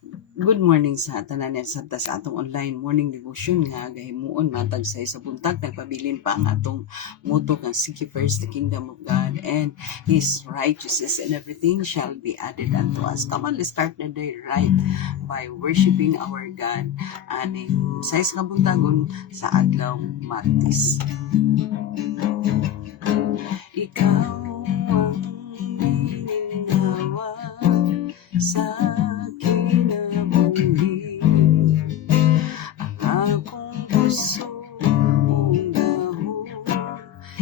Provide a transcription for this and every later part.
Good morning sa tanan sa atong online morning devotion nga gahimuon matag sa buntag nagpabilin pa ang atong motto nga seek ye first the kingdom of God and His righteousness, and everything shall be added unto us. Come on, let's start the day right by worshiping our God aning sa kabuntagon sa adlaw Martes. Ikaw ang ginhawa sa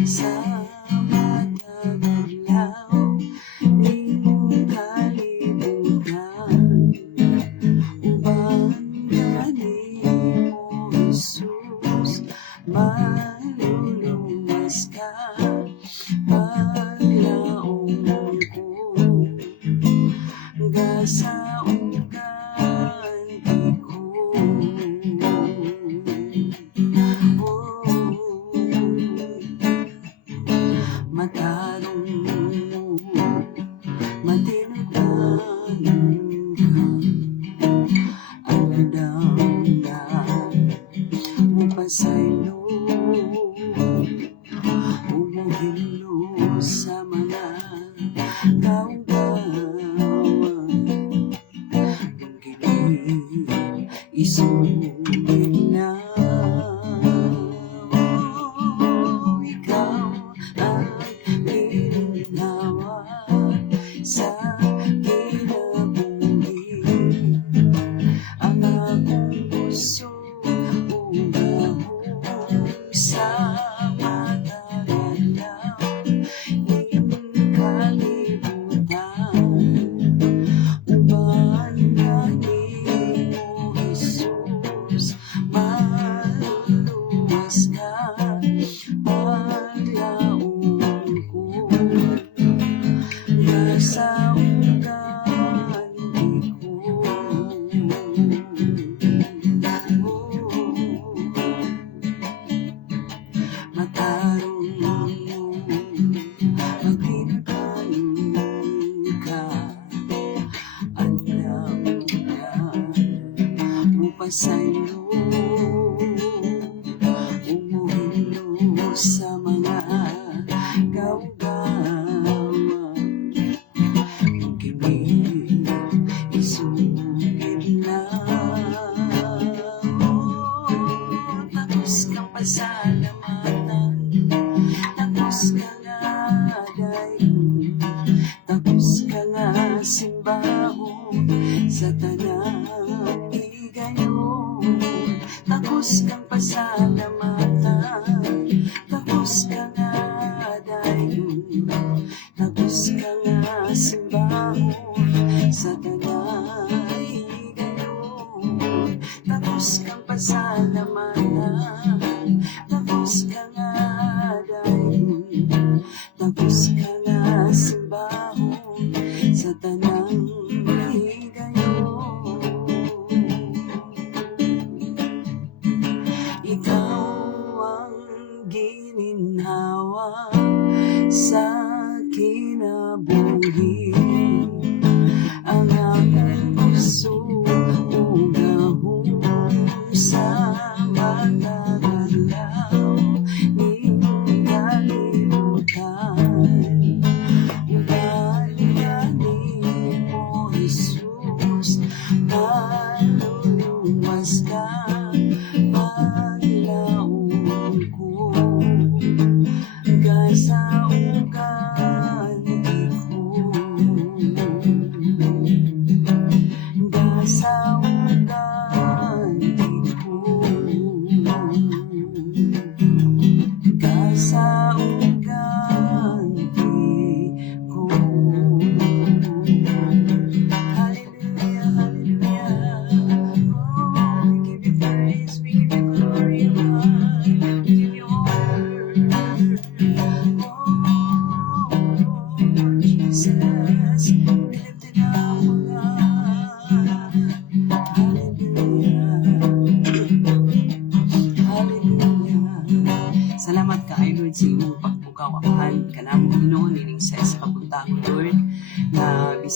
sa matagalaw ning kalibutan, uban gani mo Jesus, malulumas ka paglaong ko, gasaong kanti ko. Matarong mo, matinagan ka, ang damdamin mo pasaylo, umuhilo sa mga kaugawan, yung gilig isugin na. Sa kinabuhi, ang akong puso ugahong sa matagalaw ning kalibutan, uban gani mo Jesus, maluluwas ka paglaong ko, sa ugali ko. Matarong mo, magtinagan ka, alam mo pasaylo, umuhilo sa mga kaugawan, isugin na. Tapos kang pasalamatan, tapos ka nga dayon, tapos ka nga simbahon sa tanang higayon. Tapos kang pasalamatan, tapos ka nga dayon, tapos ka nga simbahon sa tanay gayon. Tapos kang pasalamatan, tapos ka nga dayon, tapos ka nga simbahon sa tanang gayon. Ikaw ang gininhawa sa kinabuhi, ang akong puso ugahong sa matagalaw ning kalibutan, uban gani mo Jesus, maluluwas ka paglaong ko, gasaong kanti ko. Gasaong kanti ko, gasaong kanti ko. Hallelujah, hallelujah.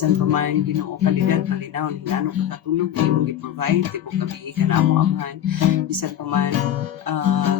bisan pa man Ginoo kalidad malinaw ngano ka katulog imong gi-provide tibo kami ka na mo amahan bisan pa man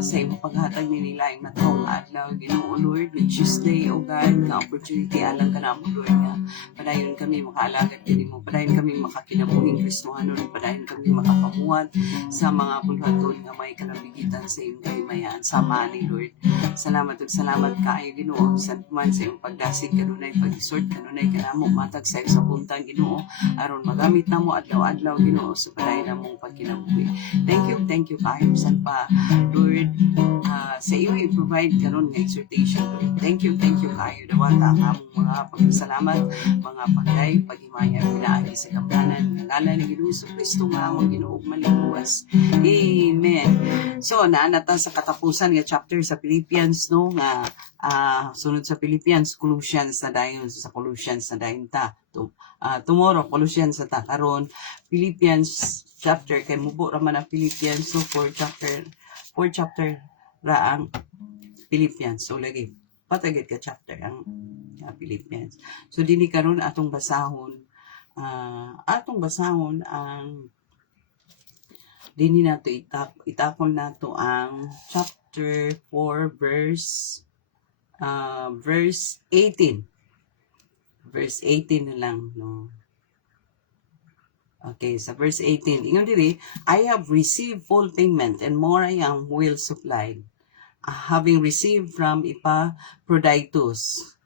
sa imong paghatag ni nila ang natong adlaw Ginoo Lord ng Tuesday o God nga opportunity alang ka na mo Lord nga padayon kami makaalagad kini mo padayon kami makakinabuhing Kristohanon padayon kami makapamuhat sa mga bulhaton nga may kalabigitan sa imong kahimayan sama ni Lord salamat ug salamat kaayo Ginoo bisan pa man sa imong pagdasig kanunay pag-isort kanunay kanamo matag sa buntag Ginoo aron magamit namo adlaw-adlaw Ginoo sa padayon namong pagkinabuhi thank you kaayo bisan pa Lord sa iyo i-provide karon nga exhortation Lord thank you kaayo dawata ang among mga pagpasalamat mga pagday paghimaya pinaagi sa gamhanan ngalan ni Ginoo Kristo nga among Ginoo malingwas amen so naanata sa katapusan nga chapter sa Philippians no nga sunod sa Philippians Colossians na dayon sa Colossians na dayon ta tomorrow Colossians sa ta karon Philippians chapter kay mubo ra man ang Philippians so for chapter ra ang Philippians so lagi patagit ka chapter ang Philippians so dinhi karon atong basahon ang dinhi nato itakon nato ang chapter 4 verse 18 verse 18 na lang no okay sa verse 18 ingon diri I have received full payment and more I am well supplied having received from Epaphroditus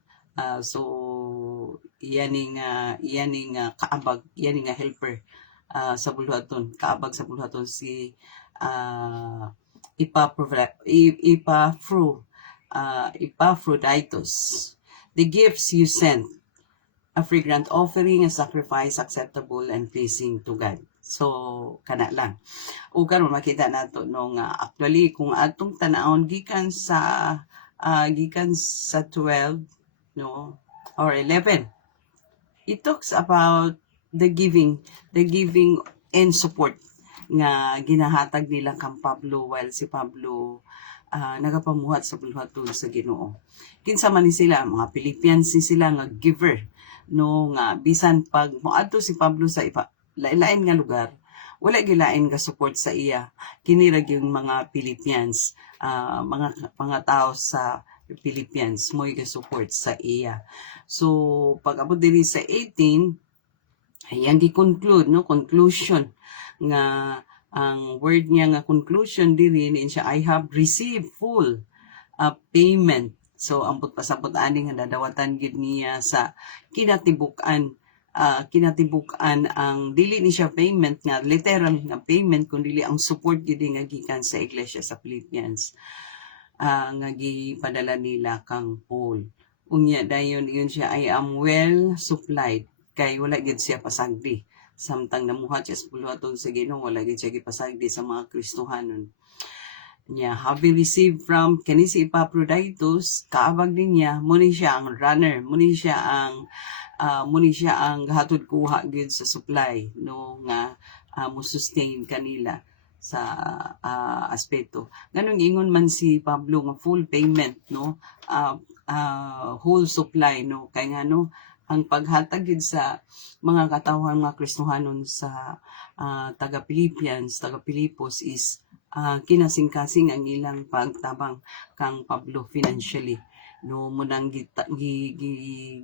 so iyaning kaabag iyaning helper sa bulhaton kaabag sa bulhaton si Epaphroditus the gifts you sent a fragrant offering, a sacrifice acceptable and pleasing to God. So, kana lang. O karon makita nato no nga actually kung atong tan-awon gikan sa 12 no or 11. It talks about the giving and support nga ginahatag nila kang Pablo while si Pablo nagapamuhat sa bulhaton sa Ginoo. Kinsa man ni sila mga Philippians ni sila nga giver no nga bisan pag moadto si Pablo sa lain nga lugar wala gilain nga support sa iya kini ra yung mga Philippians mga tao sa Philippians mo ga support sa iya so pag abot diri sa 18 ayan gi-conclude no conclusion nga ang word niya nga conclusion diri ni siya I have received full payment. So ambot pasabot ani nga dadawatan gid niya sa kinatibukan ang dili ni siya payment nga literal nga payment kun dili ang support gid nga gikan sa iglesia sa Philippians nga gipadala nila kang Paul. Unya dayon yun siya I am well supplied kay wala gid siya pasagdi samtang namuhat siya sa bulhaton sa Ginoo wala gid siya gipasagdi sa mga Kristohanon. Niya having received from kani si Epaphroditus kaabag din niya muni siya ang runner muni siya ang gahatod kuha gid sa supply no nga mo sustain kanila sa aspeto ganun ingon man si Pablo nga full payment no whole supply no kay ngano ang paghatag gid sa mga katawhan mga Kristohanon sa taga Philippians taga Pilipos is kinasing-kasing ang ilang pagtabang kang Pablo financially no munang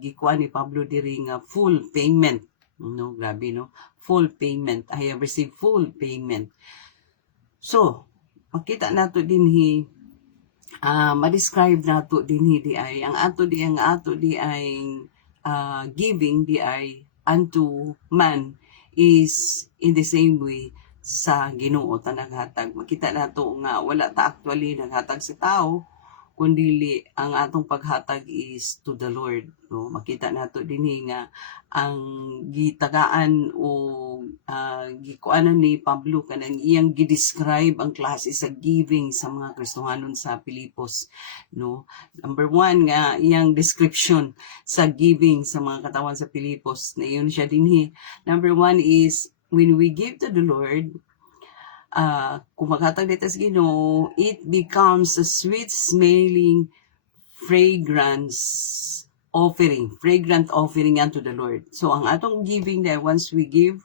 gikuan ni Pablo diri nga full payment no grabe no full payment I have received full payment so makita nato dinhi ma-describe nato dinhi di ay ang ato di ay giving di ay unto man is in the same way sa Ginoo ta naghatag makita nato nga wala ta actually naghatag sa tao kundi ang atong paghatag is to the Lord no makita nato dinhi nga ang gitagaan o gikuanan ni Pablo kanang iyang gidescribe ang klase sa giving sa mga Kristohanon sa Pilipos no number 1 nga iyang description sa giving sa mga katawan sa Pilipos na iyon siya dinhi number 1 is when we give to the Lord, kung maghatag dito sa Ginoo, it becomes a sweet-smelling fragrance offering, fragrant offering unto the Lord. So ang atong giving there, once we give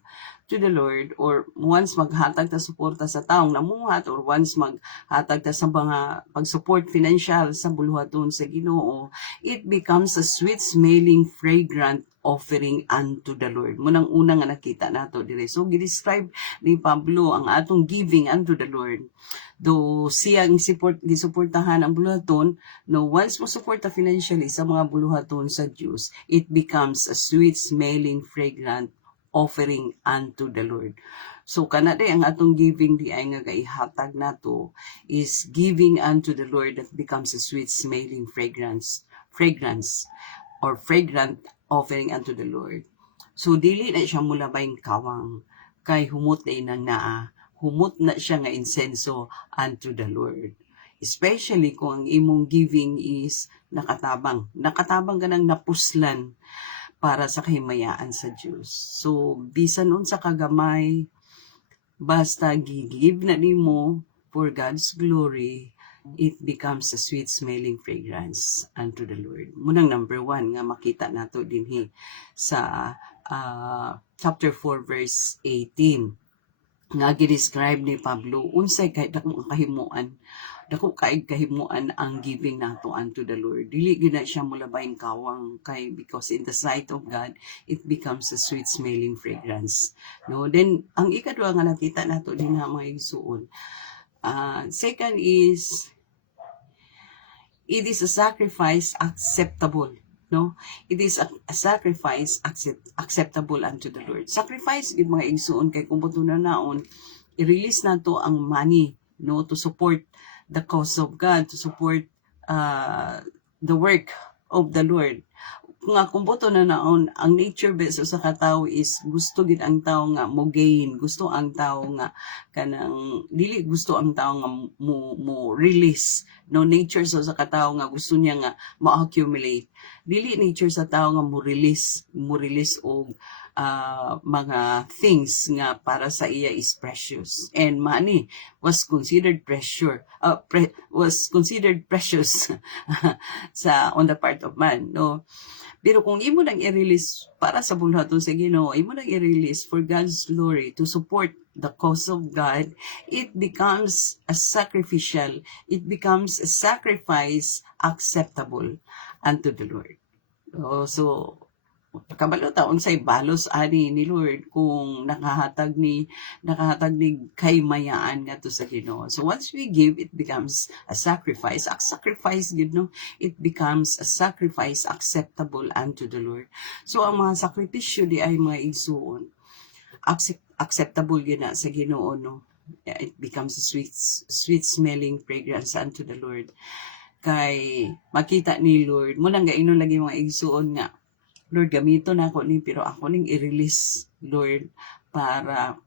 to the Lord, or once maghatag ta suporta sa taong namuhat, or once maghatag ta sa mga pag-support financial sa buluhaton sa Ginoo, it becomes a sweet smelling fragrant offering unto the Lord. Munang unang nga nakita nato dire. So gi-describe ni Pablo ang atong giving unto the Lord. Though siya gisuportahan ang buluhaton, no, once mo suporta financially sa mga buluhaton sa Diyos, it becomes a sweet smelling fragrant offering unto the Lord. So kanade ang atong giving di ay nga gaihatag nato is giving unto the Lord that becomes a sweet smelling fragrance or fragrant offering unto the Lord. So dili na siya mulabayng kawang kay humot na inang naa, humot na siya nga insenso unto the Lord. Especially kung ang imong giving is nakatabang ka ng napuslan para sa kahimayaan sa Diyos. So, bisan unsa kagamay, basta give na nimo for God's glory, it becomes a sweet smelling fragrance unto the Lord. Munang number 1 nga makita nato dinhi sa chapter 4 verse 18 nga gi-describe ni Pablo unsay kay dako kahimuan ang giving nato unto the Lord. Dili gyud na siya mulabayng kawang kay, because in the sight of God it becomes a sweet smelling fragrance. No, then ang ikadua nga nakita nato din na mga igsuon. Second is it is a sacrifice acceptable. No, it is a sacrifice acceptable unto the Lord. Sacrifice gid mga igsuon kay kung buto na naon i-release nato ang money, no, to support the cause of God, to support the work of the Lord. Kung buto na naon, ang nature base sa katao is gusto gid ang tao nga mo gain, gusto ang tao nga kanang dili gusto ang tao nga mo release. No, nature sa katao nga gusto niya nga ma-accumulate. Dili nature sa tao nga mo release og mga things nga para sa iya is precious, and money was considered precious sa on the part of man, no. Pero kung imo nang i-release para sa buluhaton sa Ginoo, imo nang i-release for God's glory to support the cause of God, it becomes a sacrifice acceptable unto the Lord. So kabalo ta unsay balos ani ni Lord kung nakahatag ni kaymayaan ngadto sa Ginoo. So once we give, it becomes a sacrifice gid, no, it becomes a sacrifice acceptable unto the Lord. So ang mga sakripisyo di ay mga igsuon acceptable yun na sa Ginoo, no. It becomes a sweet smelling fragrance unto the Lord. Kay makita ni Lord mo nang gainon lagi mga igsuon nga, Lord, gamito na ako ni, pero ako ning i-release, Lord, para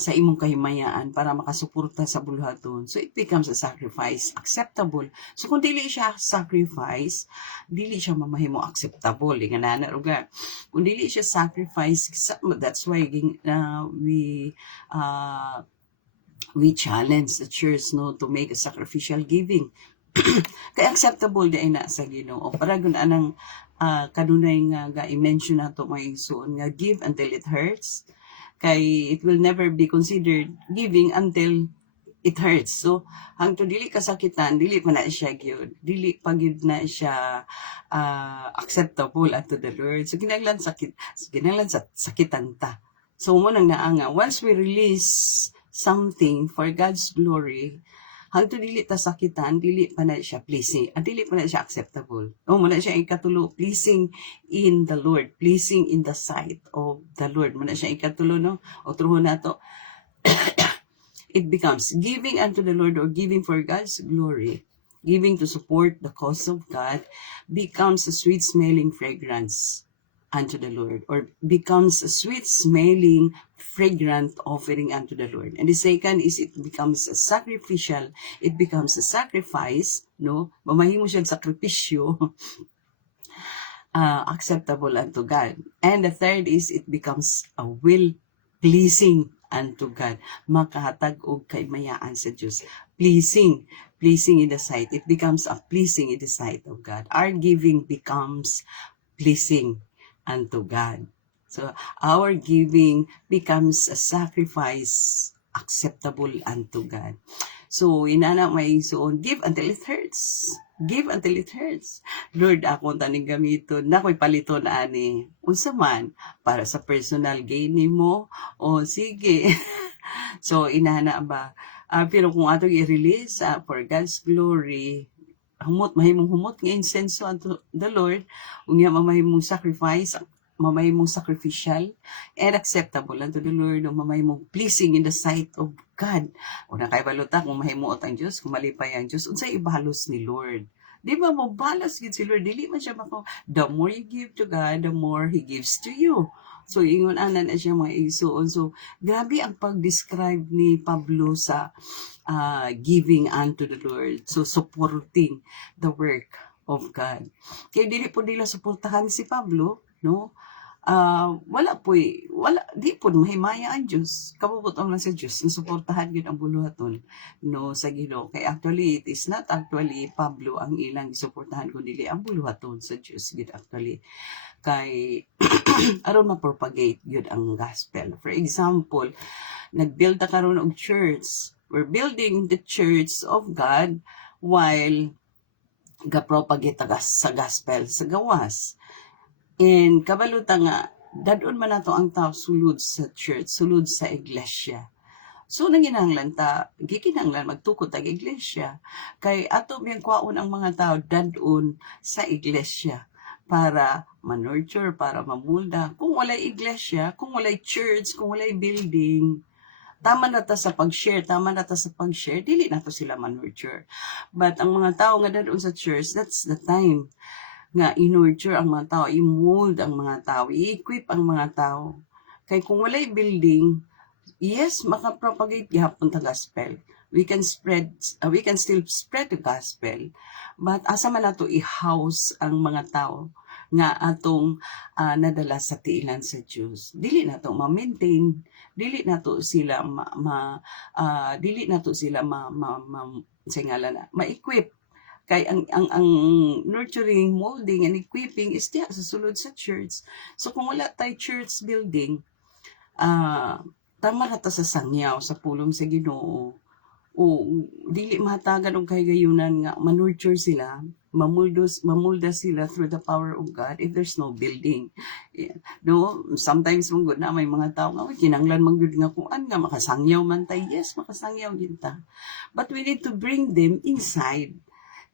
sa imong kahimayaan, para makasuporta sa buluhaton. So it becomes a sacrifice acceptable. So kung dili siya sacrifice, dili siya mamahimo acceptable. Nga ruga. Kung dili siya sacrifice, that's why we challenge the church, no, to make a sacrificial giving. Kay acceptable di ay na sa Ginoo. Para gud anang kanunay nga i-mention nato mga igsoon nga give until it hurts. Kay it will never be considered giving until it hurts. So hangtod dili kasakitan, dili pa na siya gyud. Dili pa gyud na siya acceptable unto the Lord. So kinahanglan sakitan ta. So mo nang naanga, once we release something for God's glory, hangtod dili ta sakitan, dili pa na siya pleasing, dili pa na siya acceptable. Muna siya ikatulo, pleasing in the Lord, pleasing in the sight of the Lord. Muna siya ikatulo, no? O truhon nato. It becomes giving unto the Lord, or giving for God's glory, giving to support the cause of God, becomes a sweet smelling fragrance unto the Lord, or becomes a sweet smelling fragrant offering unto the Lord. And the second is it becomes a sacrificial, it becomes a sacrifice, no, mamahimo siya sakripisyo acceptable unto God. And the third is it becomes a will pleasing unto God, makahatag og kaymayaan sa Dios. Pleasing in the sight, it becomes a pleasing in the sight of God. Our giving becomes pleasing unto God. So, our giving becomes a sacrifice acceptable unto God. So, inana may isuon, give until it hurts. Give until it hurts. Lord, ako taning gamiton, na ko'y paliton ani. Unsa man, para sa personal gain nimo, o sige. So, inana ba? Pero kung ato i-release for God's glory, mahimong humot nga insenso unto the Lord, unya mamahimong sacrifice, mamahimong sacrificial and acceptable unto the Lord, o mamahimong pleasing in the sight of God. O na kay baluta kung mahimuot ang Diyos, kung malipay ang Diyos, unsay ibalos ni Lord. Di ba mo balas gid si Lord, dili man siya mako, the more you give to God, the more He gives to you. So, ingon anan na siya mga igsuon. So, grabe ang pag-describe ni Pablo sa giving unto the Lord. So, supporting the work of God. Kaya dili po nila suportahan si Pablo, no? Di po mahimaya ang Diyos. Kabubutong lang sa Diyos, suportahan yun ang buluhaton, no, sa Ginoo. Kaya actually, it is not actually Pablo ang ilang suportahan, kundi ang buluhaton sa Diyos, yun actually. Kay, aron ma-propagate yun ang gospel. For example, nag-build na karon og church. We're building the church of God while ga-propagate sa gospel sa gawas. And kabaluta nga, dadon man nato ang tao sulod sa church, sulod sa iglesia. So, nanginahanglan gikinahanglan magtukod tag iglesia. Kay ato biyang kwaon ang mga tao dadon sa iglesia para manurture, para mamulda. Kung walay iglesia, kung walay church, kung walay building, tama na ta sa pag-share, dili na to sila manurture. But ang mga tao nga dadon sa church, that's the time nga i-nurture ang mga tao, i-mold ang mga tao, i-equip ang mga tao. Kay kung walay building, yes, maka-propagate gihapon ta gospel. We can still spread the gospel. But asa man nato i-house ang mga tao nga atong nadala sa tiilan sa Dios. Dili nato ma-maintain, dili nato sila ma-equip. Kay ang nurturing, molding, and equipping is diya sa sulod sa church. So kung wala tayo church building, tama na ta sa sangyaw, sa pulong sa Ginoo, o dili mahatagan og kahigayunan nga manurture sila, mamulda sila through the power of God if there's no building. Yeah. No, sometimes mong good na may mga tao nga kinanglan man gyud nga kuan nga makasangyaw man tay. Yes, makasangyaw gyud ta. But we need to bring them inside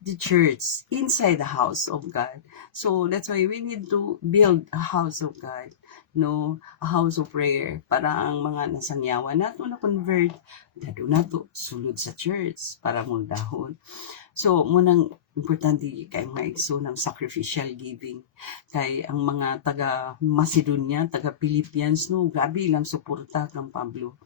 the church, inside the house of God. So that's why we need to build a house of God, no, a house of prayer, para ang mga nasangyawan nato na convert, dado nato sulod sa church para muldahon. So munang importante kay mga igsoon ng sacrificial giving. Kay ang mga taga Macedonia, taga Philippians, no, grabe lang suporta kang Pablo.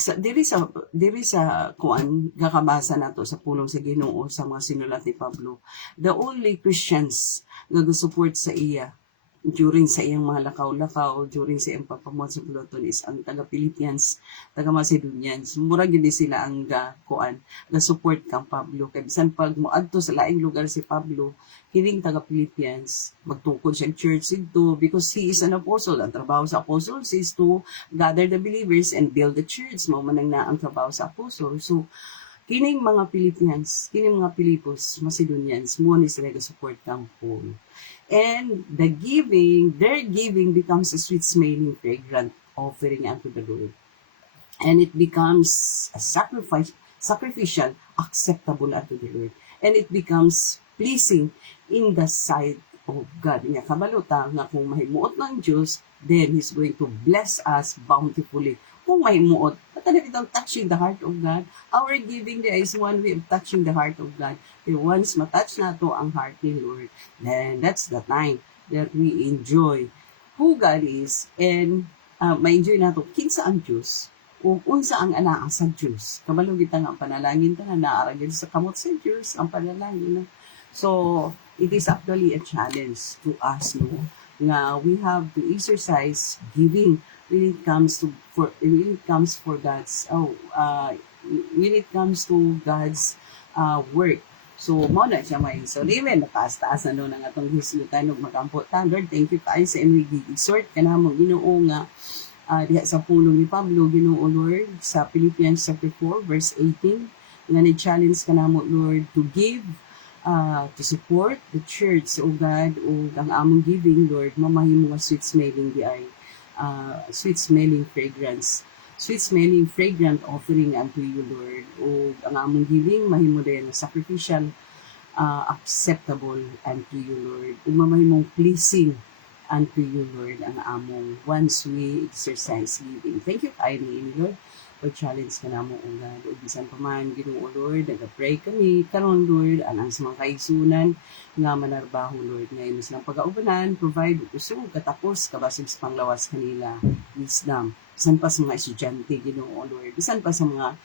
Diri sa kuan gakabasa nato sa pulong sa Ginoo sa mga sinulat ni Pablo, the only Christians nga support sa iya during sa iyang mga lakaw-lakaw, during sa iyang pagpamuhat sa Buluhaton is ang taga-Philippians, taga-Macedonians. Mura gid sila ang support kang Pablo. Kay bisan pag moadto sa laing lugar si Pablo, hining taga-Philippians, magtukod siya church dito because he is an apostle. Ang trabaho sa apostle is to gather the believers and build the church. Mao man ang trabaho sa apostle. So, kining mga Philippians, kining mga Pilipos, Macedonians, mo ni sila support kang Paul. And their giving becomes a sweet-smelling, fragrant offering unto the Lord. And it becomes a sacrificial, acceptable unto the Lord. And it becomes pleasing in the sight of God. Nga kabaluta nga kung mahimuot ng Diyos, then He's going to bless us bountifully. Kung mahimuot, itong touching the heart of God. Our giving there is one way of touching the heart of God. And once matouch na to ang heart ni Lord, then that's the time that we enjoy who God is and ma-enjoy na to kinsa ang Diyos o unsa ang anaa sa Diyos. Kabalo kita nga panalangin ta na naaragin sa kamot sa Diyos ang panalangin. So, it is actually a challenge to us, no? Nga we have to exercise giving when it comes to God's work. So, mo na siya may so limen, nakaas-taas na nun ang atong hisgutan ug makampo ta. Lord, thank you kayo sa imong gi-exhort kanamo Ginoo nga diha sa pulong ni Pablo, Ginoo Lord, sa Philippians chapter 4 verse 18 nga ni-challenge kanamo Lord to give, to support the church, O God, o ang among giving Lord mamahimo nga sweet smelling di ay sweet smelling fragrance, sweet smelling fragrant offering unto you Lord, o ang among giving mahimo din sacrificial, acceptable unto you Lord, ug mamahimong pleasing unto you Lord ang among once we exercise giving. Thank you kayo ni Lord for challenge ka namo o God, o bisan pa man Ginoo Lord, nag-pray kami karon Lord anang sa mga kaigsunan nga manarbaho Lord, nga imo silang pag-aubanan, provide usog katapos kabasig sa panglawas kanila wisdom, bisan pa sa mga estudyante Ginoo Lord, bisan pa sa mga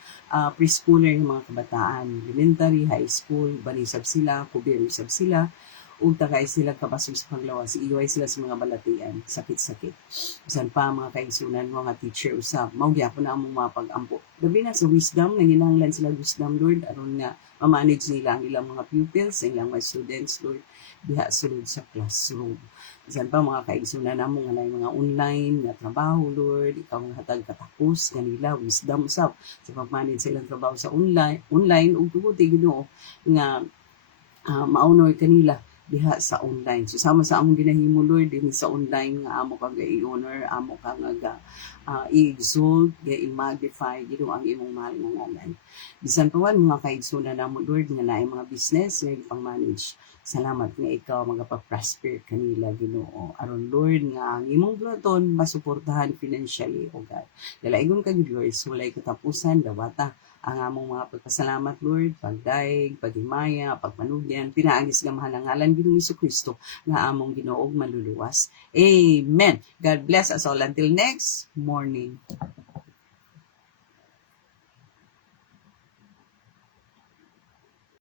preschooler ng mga kabataan, elementary, high school, banisab sila, kubirisab sila, ug takay sila kabasog sa panglawas, iiway sila sa mga balatian, sakit-sakit. Bisan pa mga kaigsunan mga teacher usab, mao gyapon na among mga pag-ampo. Labi na sa wisdom, nanginahanglan sila wisdom Lord aron nga ma-manage nila ang ilang mga pupils, ang ilang mga students Lord diha sulod sa classroom. Bisan pa mga kaigsunan namo nga nay mga online nga trabaho Lord, ikaw nga hatag katapos kanila wisdom usab sa pag-manage silang trabaho sa online ug tuguti Ginoo nga maunor kanila diha sa online. So sama sa among ginahimo Lord din sa online nga amo kang i-honor, amo kang i-exalt, i-magnify Ginoo ang imong mahal nga ngalan. Bisan pa man mga kaigsunan namo Lord nga naay mga business nga ipang-manage. Salamat nga ikaw magapa-prosper kanila Ginoo. Aron Lord nga ang imong bulaton masuportahan financially o God. Dalaigon ka gid Lord, sulay katapusan dawata ang among mga pagpasalamat Lord, pagdaig, paghimaya, pagpanugyan, pinaagis nga mahal ang ngalan Ginoong Jesucristo nga among Ginoo maluluwas. Amen. God bless us all until next morning.